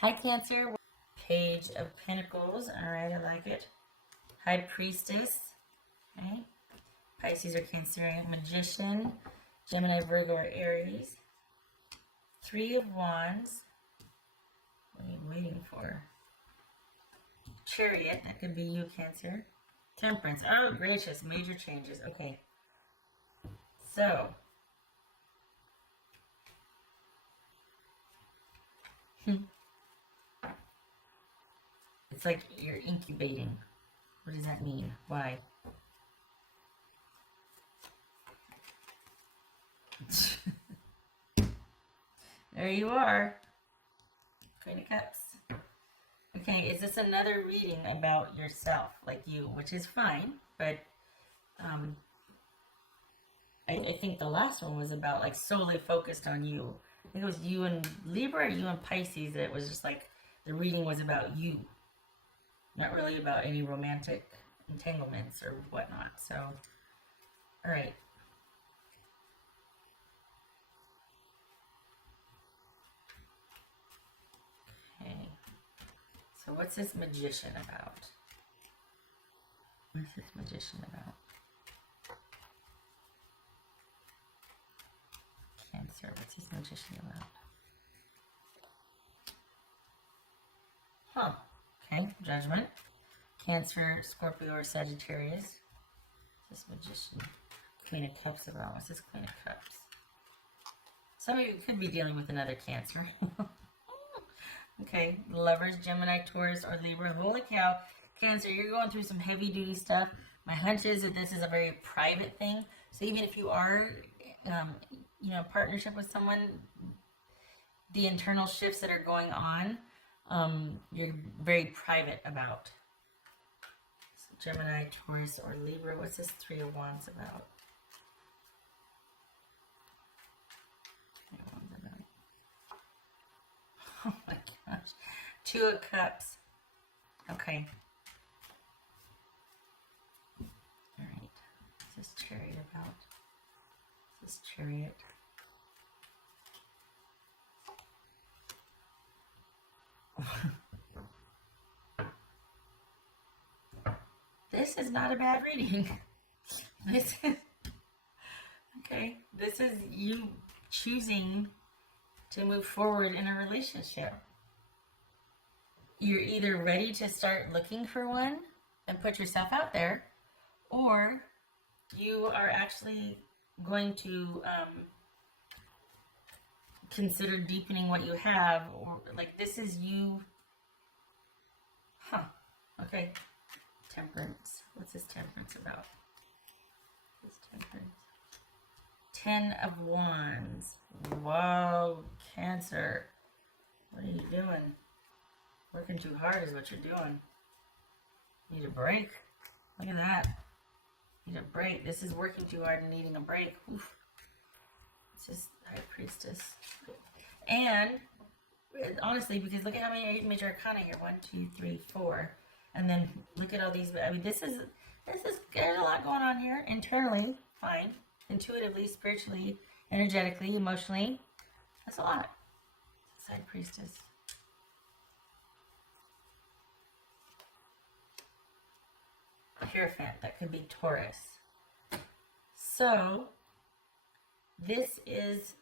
Hi, Cancer. Page of Pentacles. All right, I like it. High Priestess. Okay. Pisces or Cancer. Magician. Gemini, Virgo, or Aries. Three of Wands. What are you waiting for? Chariot. That could be you, Cancer. Temperance. Oh, gracious. Major changes. Okay. So. It's like you're incubating. What does that mean? Why? There you are. Queen of Cups. Okay, is this another reading about yourself, like you, which is fine, but I think the last one was about like solely focused on you. I think it was you and Libra or you and Pisces that it was just like the reading was about you. Not really about any romantic entanglements or whatnot. So, all right. Okay. So what's this magician about? What's this magician about? Cancer. What's this magician about? Huh. Okay. Judgment. Cancer, Scorpio, or Sagittarius. What's this magician? Queen of Cups about. What's this Queen of Cups? Some of you could be dealing with another Cancer. Okay. Lovers, Gemini, Taurus, or Libra. Holy cow. Cancer, you're going through some heavy duty stuff. My hunch is that this is a very private thing. So even if you are, partnership with someone, the internal shifts that are going on, you're very private about. So Gemini, Taurus, or Libra. What's this Three of Wands about? Three of Wands about. Oh my gosh. Two of Cups. Okay. All right. What's this Chariot about? What's this Chariot? This is not a bad reading. This is okay. This is you choosing to move forward in a relationship. You're either ready to start looking for one and put yourself out there, or you are actually going to consider deepening what you have, or like this is you. Huh. Okay. Temperance. What's this Temperance about? This Temperance. 10 of Wands. Whoa, Cancer. What are you doing? Working too hard is what you're doing. Need a break. Look at that. Need a break. This is working too hard and needing a break. Oof. It's just High Priestess. And honestly, because look at how many major arcana here. 1, 2, 3, 4. And then look at all these. I mean, there's a lot going on here internally. Fine. Intuitively, spiritually, energetically, emotionally. That's a lot. High Priestess. Hierophant. That could be Taurus. So, this is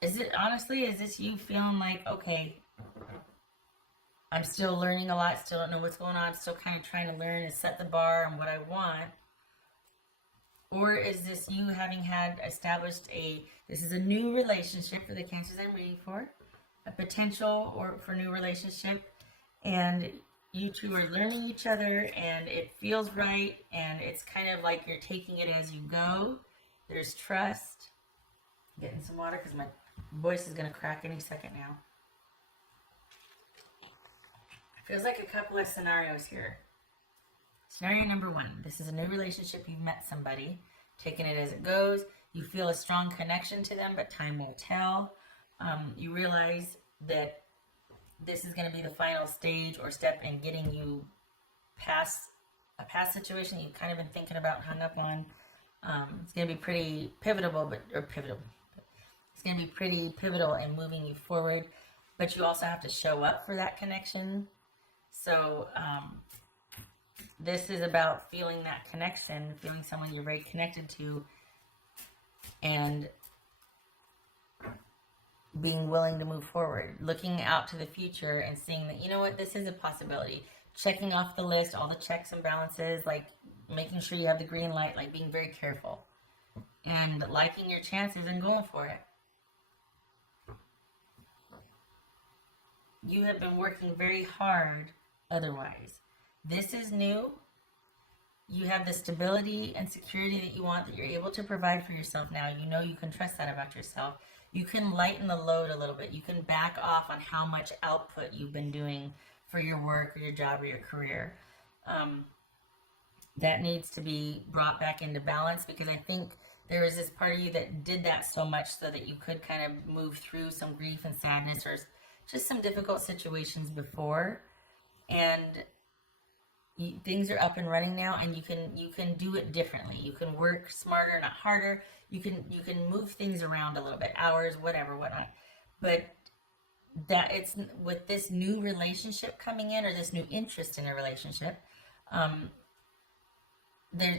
this you feeling like, okay, I'm still learning a lot, still don't know what's going on, still kind of trying to learn and set the bar on what I want? Or is this you having had established this is a new relationship for the Cancers I'm reading for, a potential or for new relationship, and you two are learning each other and it feels right, and it's kind of like you're taking it as you go. There's trust. I'm getting some water because my voice is going to crack any second now. Feels like a couple of scenarios here. Scenario number 1. This is a new relationship. You've met somebody. Taking it as it goes. You feel a strong connection to them, but time will tell. You realize that this is going to be the final stage or step in getting you past a past situation you've kind of been thinking about, hung up on. It's going to be pretty pivotal. It's It's going to be pretty pivotal in moving you forward, but you also have to show up for that connection. So this is about feeling that connection, feeling someone you're very connected to, and being willing to move forward, looking out to the future and seeing that, you know what, this is a possibility. Checking off the list, all the checks and balances, like making sure you have the green light, like being very careful and liking your chances and going for it. You have been working very hard otherwise. This is new. You have the stability and security that you want, that you're able to provide for yourself now. You know you can trust that about yourself. You can lighten the load a little bit. You can back off on how much output you've been doing for your work or your job or your career. That needs to be brought back into balance, because I think there is this part of you that did that so much so that you could kind of move through some grief and sadness or just some difficult situations before, and things are up and running now, and you can do it differently. You can work smarter, not harder. You can move things around a little bit, hours, whatnot. But that it's with this new relationship coming in, or this new interest in a relationship, there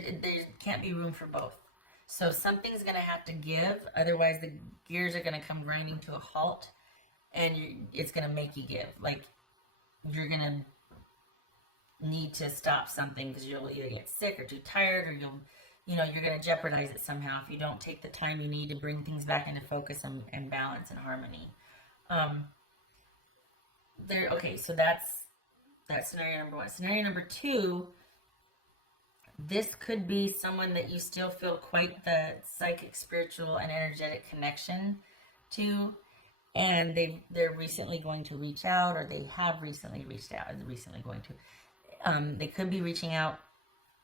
can't be room for both. So something's going to have to give, otherwise the gears are going to come grinding to a halt, and it's going to make you give. Like, you're going to need to stop something because you'll either get sick or too tired, or you're going to jeopardize it somehow if you don't take the time you need to bring things back into focus and balance and harmony. Okay, so that's scenario number one. Scenario number two, this could be someone that you still feel quite the psychic, spiritual, and energetic connection to, and they're recently going to reach out, or they have recently reached out. Recently going to. They could be reaching out.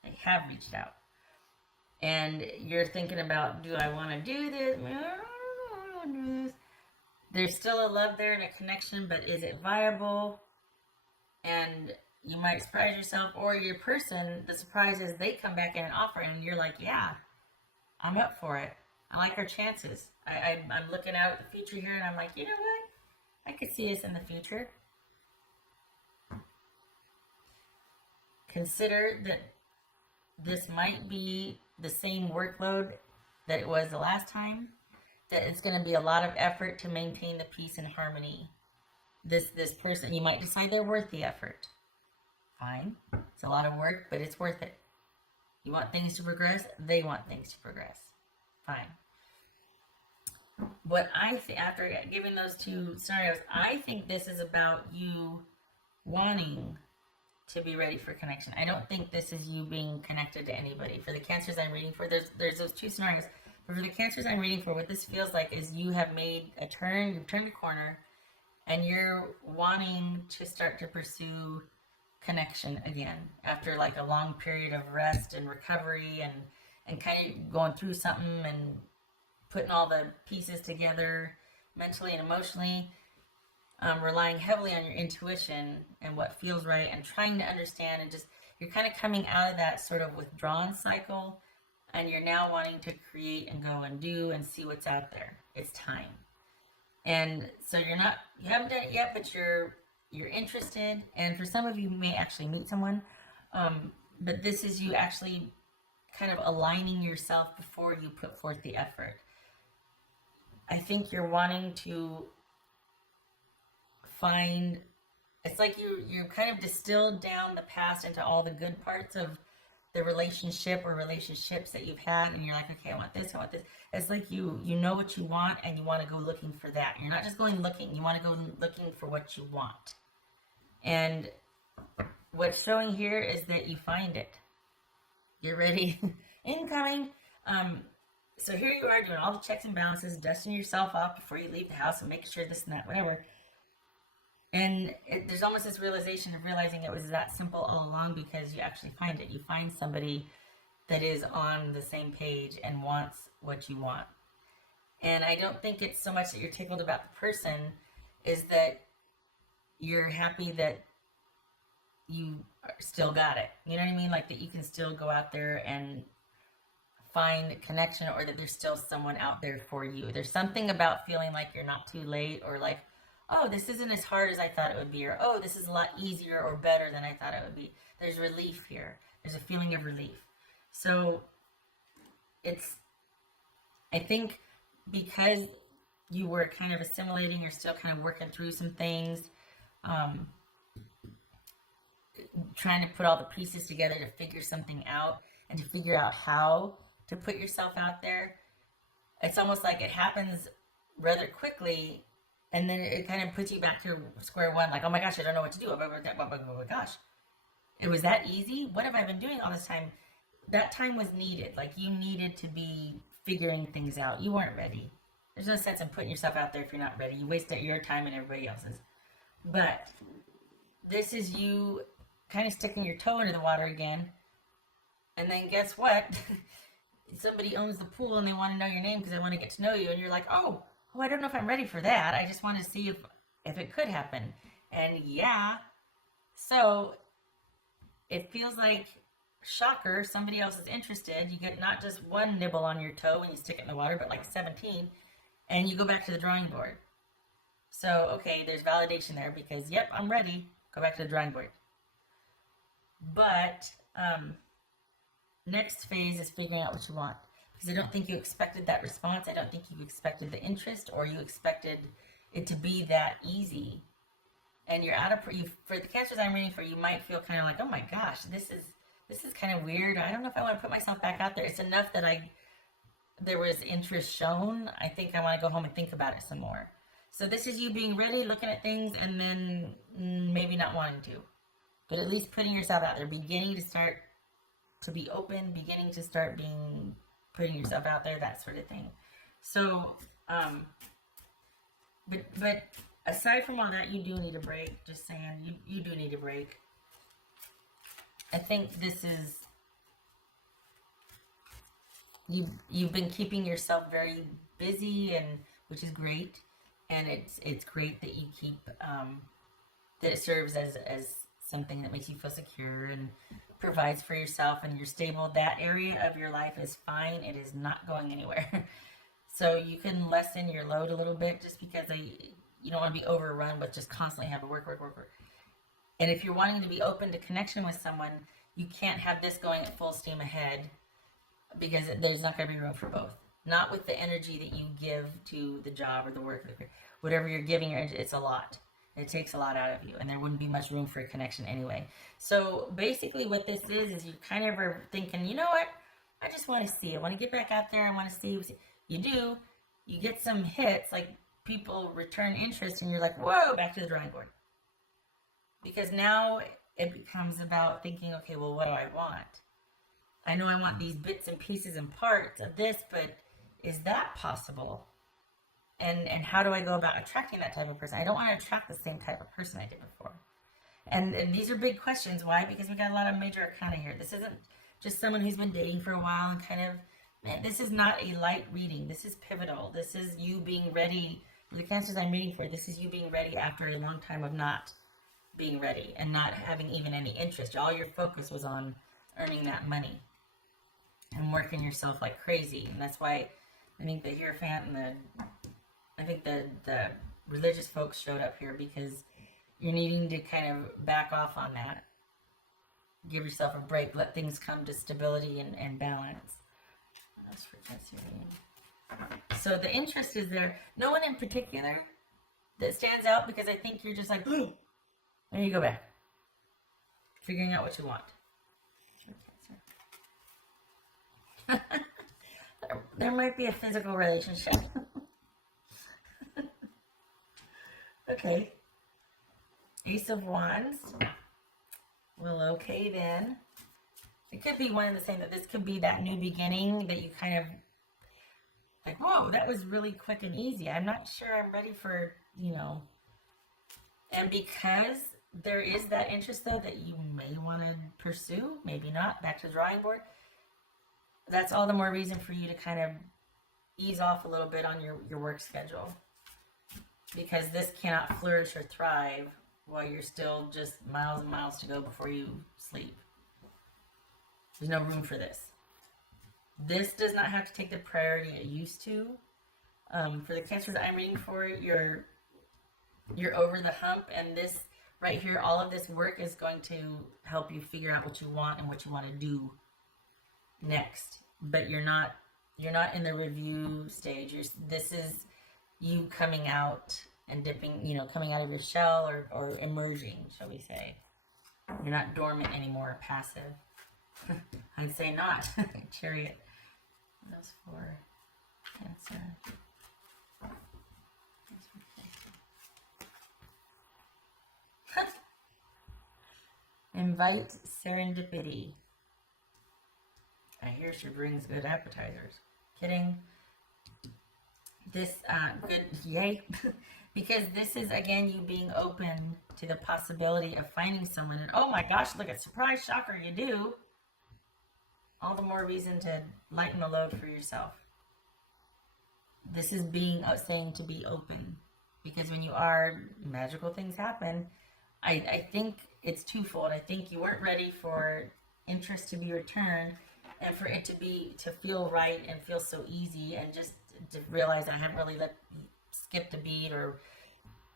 They have reached out, and you're thinking about, do I want to do this? I don't want to do this. There's still a love there and a connection, but is it viable? And you might surprise yourself, or your person, the surprise is they come back in and offer, and you're like, yeah, I'm up for it. I like our chances. I'm looking out at the future here, and I'm like, you know what? I could see us in the future. Consider that this might be the same workload that it was the last time, that it's going to be a lot of effort to maintain the peace and harmony. This person, you might decide they're worth the effort. Fine. It's a lot of work, but it's worth it. You want things to progress, they want things to progress. Fine. What I think, after giving those two scenarios, I think this is about you wanting to be ready for connection. I don't think this is you being connected to anybody. For the Cancers I'm reading for, there's those two scenarios. But for the Cancers I'm reading for, what this feels like is you have made a turn, you've turned a corner, and you're wanting to start to pursue connection again after like a long period of rest and recovery, and kind of going through something and putting all the pieces together mentally and emotionally, relying heavily on your intuition and what feels right, and trying to understand, and just you're kind of coming out of that sort of withdrawn cycle, and you're now wanting to create and go and do and see what's out there. It's time. And so you haven't done it yet, but you're interested, and for some of you may actually meet someone, but this is you actually kind of aligning yourself before you put forth the effort. I think you're wanting to find, it's like you kind of distilled down the past into all the good parts of the relationship or relationships that you've had, and you're like, okay, I want this. It's like you know what you want, and you want to go looking for that. You're not just going looking, you want to go looking for what you want. And what's showing here is that you find it. You're ready. Incoming. So here you are doing all the checks and balances, dusting yourself off before you leave the house and making sure this and that, whatever. And there's almost this realization of realizing it was that simple all along, because you actually find it. You find somebody that is on the same page and wants what you want. And I don't think it's so much that you're tickled about the person, is that you're happy that you still got it. You know what I mean? Like that you can still go out there and find connection, or that there's still someone out there for you. There's something about feeling like you're not too late, or like, oh, this isn't as hard as I thought it would be, or oh, this is a lot easier or better than I thought it would be. There's relief here. There's a feeling of relief. So it's, I think because you were kind of assimilating, you're still kind of working through some things, trying to put all the pieces together to figure something out and to figure out how to put yourself out there. It's almost like it happens rather quickly, and then it kind of puts you back to square one, like, oh my gosh, I don't know what to do. Oh my gosh. It was that easy? What have I been doing all this time? That time was needed. Like, you needed to be figuring things out. You weren't ready. There's no sense in putting yourself out there if you're not ready. You wasted your time and everybody else's. But this is you kind of sticking your toe into the water again. And then guess what? Somebody owns the pool and they want to know your name because they want to get to know you. And you're like, oh, I don't know if I'm ready for that. I just want to see if it could happen. And yeah. So it feels like, shocker, somebody else is interested. You get not just one nibble on your toe when you stick it in the water, but like 17. And you go back to the drawing board. So, okay, there's validation there because, yep, I'm ready. Go back to the drawing board. But next phase is figuring out what you want. Because I don't think you expected that response. I don't think you expected the interest, or you expected it to be that easy. And you're out of, for the cancers I'm reading for, you might feel kind of like, oh my gosh, this is kind of weird. I don't know if I want to put myself back out there. It's enough that there was interest shown. I think I want to go home and think about it some more. So this is you being ready, looking at things, and then maybe not wanting to. But at least putting yourself out there, beginning to start to be open, beginning to start putting yourself out there, that sort of thing. So, but aside from all that, you do need a break. Just saying, you do need a break. I think this is, you've been keeping yourself very busy, and which is great. And it's great that you keep, that it serves as something that makes you feel secure and provides for yourself and you're stable. That area of your life is fine. It is not going anywhere. So you can lessen your load a little bit, just because you don't want to be overrun with just constantly have to work. And if you're wanting to be open to connection with someone, you can't have this going at full steam ahead, because there's not going to be room for both. Not with the energy that you give to the job or the work. Whatever you're giving, it's a lot. It takes a lot out of you, and there wouldn't be much room for a connection anyway. So basically what this is you kind of are thinking, you know what? I just want to see. I want to get back out there. I want to see. You do. You get some hits, like people return interest, and you're like, whoa, back to the drawing board. Because now it becomes about thinking, okay, well, what do I want? I know I want these bits and pieces and parts of this, but is that possible? And how do I go about attracting that type of person? I don't want to attract the same type of person I did before. And these are big questions. Why? Because we got a lot of major arcana here. This isn't just someone who's been dating for a while and kind of, man, this is not a light reading. This is pivotal. This is you being ready. For the cancers I'm reading for, this is you being ready after a long time of not being ready and not having even any interest. All your focus was on earning that money and working yourself like crazy. And that's why I think the Hierophant and the religious folks showed up here, because you're needing to kind of back off on that. Give yourself a break. Let things come to stability and balance. What else for Cancerian? So the interest is there. No one in particular that stands out, because I think you're just like, ooh. There you go back. Figuring out what you want. There might be a physical relationship. Okay. Ace of Wands. Well, okay then. It could be one and the same, that this could be that new beginning that you kind of like, whoa, that was really quick and easy. I'm not sure I'm ready for, and because there is that interest though that you may want to pursue, maybe not, back to the drawing board, that's all the more reason for you to kind of ease off a little bit on your work schedule. Because this cannot flourish or thrive while you're still just miles and miles to go before you sleep. There's no room for this. This does not have to take the priority it used to. For the Cancers I'm reading for, you're over the hump, and this right here, all of this work is going to help you figure out what you want and what you want to do next. But you're not in the review stage. This is you coming out and dipping, coming out of your shell or emerging, shall we say. You're not dormant anymore, passive. I'd say not. Chariot. Those for Cancer. Invite serendipity. I hear she brings good appetizers. Kidding. This, good, yay. Because this is, again, you being open to the possibility of finding someone. And oh my gosh, look at surprise, shocker, you do. All the more reason to lighten the load for yourself. This is saying to be open. Because when you are, magical things happen. I think it's twofold. I think you weren't ready for interest to be returned and for it to feel right and feel so easy, and just to realize I haven't really skipped a beat, or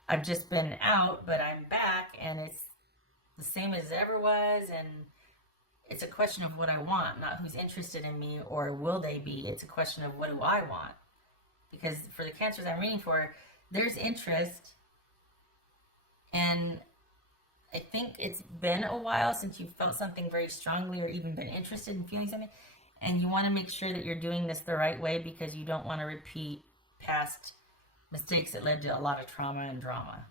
I've just been out, but I'm back and it's the same as it ever was, and it's a question of what I want, not who's interested in me or will they be. It's a question of what do I want. Because for the Cancers I'm reading for, there's interest, and I think it's been a while since you've felt something very strongly or even been interested in feeling something, and you want to make sure that you're doing this the right way because you don't want to repeat past mistakes that led to a lot of trauma and drama.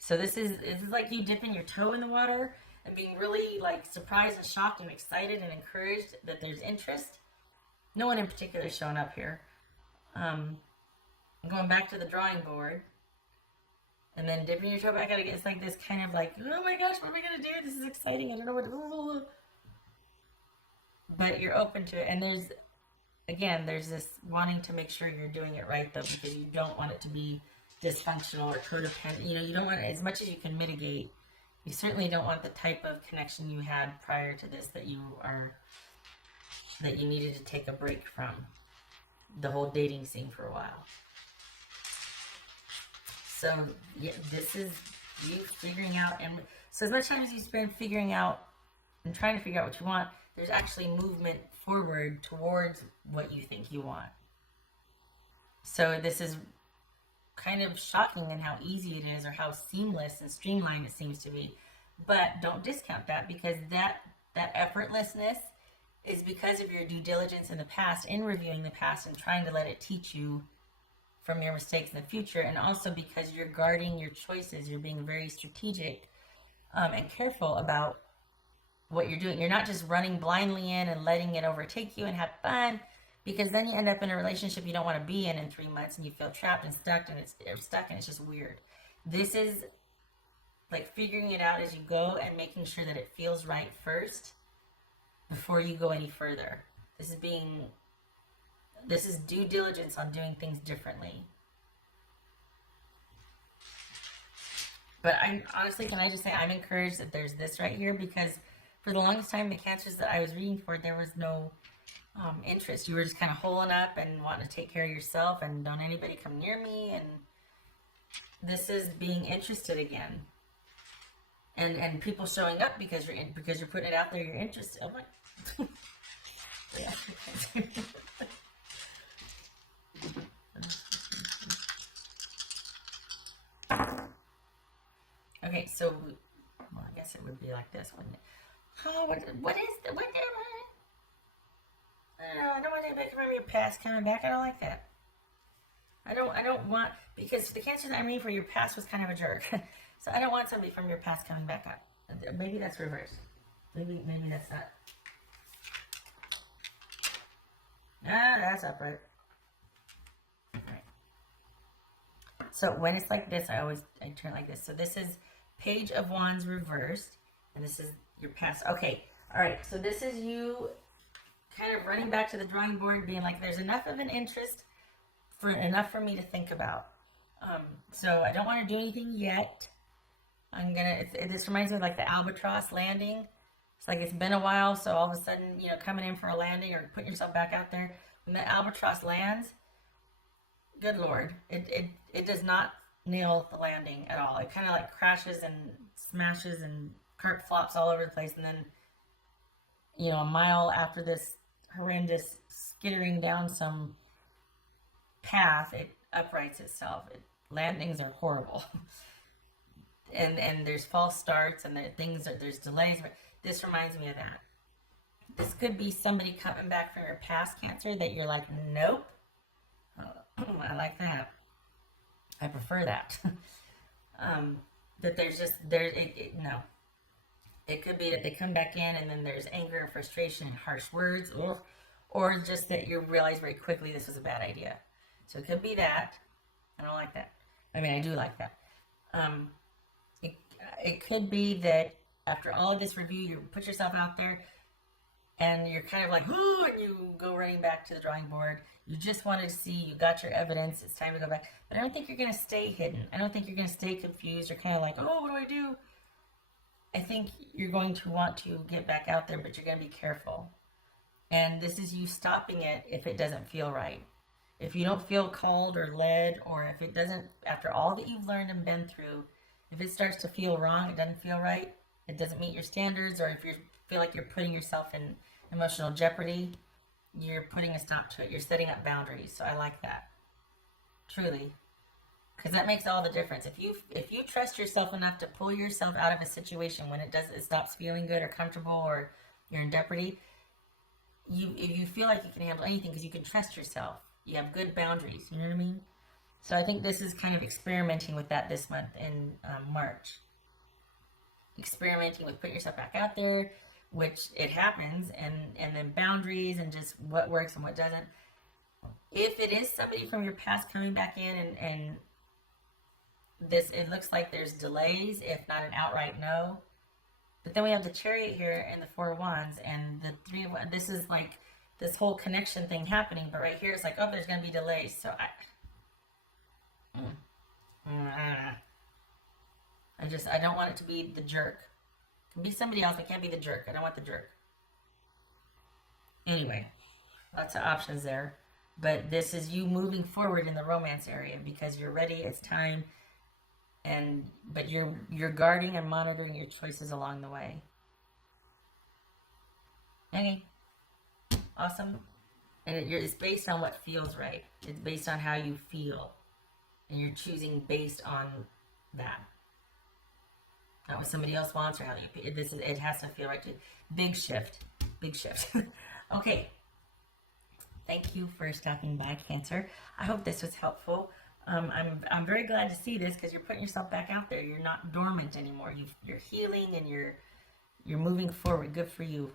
So this is like you dipping your toe in the water and being really like surprised and shocked and excited and encouraged that there's interest. No one in particular is showing up here. I'm going back to the drawing board. And then dipping your toe back out again. It's like this kind of like, oh my gosh, what am I going to do? This is exciting. I don't know what to do. But you're open to it. And there's this wanting to make sure you're doing it right, though, because you don't want it to be dysfunctional or codependent. You don't want it, as much as you can mitigate. You certainly don't want the type of connection you had prior to this that you needed to take a break from the whole dating scene for a while. So, yeah, this is you figuring out, and so as much time as you spend figuring out and trying to figure out what you want, there's actually movement forward towards what you think you want. So this is kind of shocking in how easy it is, or how seamless and streamlined it seems to be. But don't discount that, because that effortlessness is because of your due diligence in the past, in reviewing the past and trying to let it teach you from your mistakes in the future, and also because you're guarding your choices. You're being very strategic and careful about what you're doing. You're not just running blindly in and letting it overtake you and have fun, because then you end up in a relationship you don't want to be in 3 months, and you feel trapped and stuck, and it's just weird. This is like figuring it out as you go and making sure that it feels right first before you go any further. This is due diligence on doing things differently. But honestly, can I just say I'm encouraged that there's this right here, because for the longest time, the Cancers that I was reading for, there was no interest. You were just kind of holing up and wanting to take care of yourself and don't anybody come near me. And this is being interested again. And people showing up because you're putting it out there. You're interested. Oh my. Yeah. Okay, so well, I guess it would be like this, wouldn't it? Oh, what is the what? I don't want anybody from your past coming back. I don't like that. I don't want, because the Cancer that I'm reading for, your past was kind of a jerk. So I don't want somebody from your past coming back up. Maybe that's reversed. Maybe that's not. Ah, that's upright. Right. So when it's like this, I turn it like this. So this is Page of Wands reversed, and this is your past. Okay, all right. So this is you kind of running back to the drawing board and being like, there's enough of an interest enough for me to think about. So I don't want to do anything yet. This reminds me of like the albatross landing. It's like it's been a while, so all of a sudden, you know, coming in for a landing or putting yourself back out there, when that albatross lands, good Lord, it does not nail the landing at all. It kind of like crashes and smashes and cart flops all over the place, and then, you know, a mile after this horrendous skittering down some path, it uprights itself. Landings are horrible. and there's false starts, and there's delays. But this reminds me of that. This could be somebody coming back from your past Cancer that you're like, nope. I like that. I prefer that. That there's just no. It could be that they come back in and then there's anger and frustration and harsh words, or just that you realize very quickly this was a bad idea. So it could be that. I don't like that. I mean, I do like that. It could be that after all of this review, you put yourself out there and you're kind of like, ooh, and you go running back to the drawing board. You just wanted to see, you got your evidence, it's time to go back. But I don't think you're going to stay hidden. I don't think you're going to stay confused or kind of like, oh, what do I do? I think you're going to want to get back out there, but you're going to be careful. And this is you stopping it if it doesn't feel right. If you don't feel called or led, or if it doesn't, after all that you've learned and been through, if it starts to feel wrong, it doesn't feel right, it doesn't meet your standards, or if you feel like you're putting yourself in emotional jeopardy, you're putting a stop to it. You're setting up boundaries. So I like that. Truly. Because that makes all the difference. If you trust yourself enough to pull yourself out of a situation when it stops feeling good or comfortable, or you're in jeopardy, if you feel like you can handle anything because you can trust yourself. You have good boundaries. You know what I mean? So I think this is kind of experimenting with that this month in March. Experimenting with putting yourself back out there, which it happens, and then boundaries and just what works and what doesn't. If it is somebody from your past coming back in and this, it looks like there's delays, if not an outright no. But then we have the Chariot here and the Four of Wands and the Three of Wands. This is like this whole connection thing happening, but right here it's like, oh, there's going to be delays. So I don't want it to be the jerk. It can be somebody else, but it can't be the jerk. I don't want the jerk. Anyway, lots of options there. But this is you moving forward in the romance area because you're ready. It's time. But you're guarding and monitoring your choices along the way. Okay. Awesome. And it's based on what feels right. It's based on how you feel. And you're choosing based on that. Not what somebody else wants or how you feel. It has to feel right too. Big shift. Big shift. Okay. Thank you for stopping by, Cancer. I hope this was helpful. I'm very glad to see this because you're putting yourself back out there. You're not dormant anymore. You're healing and you're moving forward. Good for you.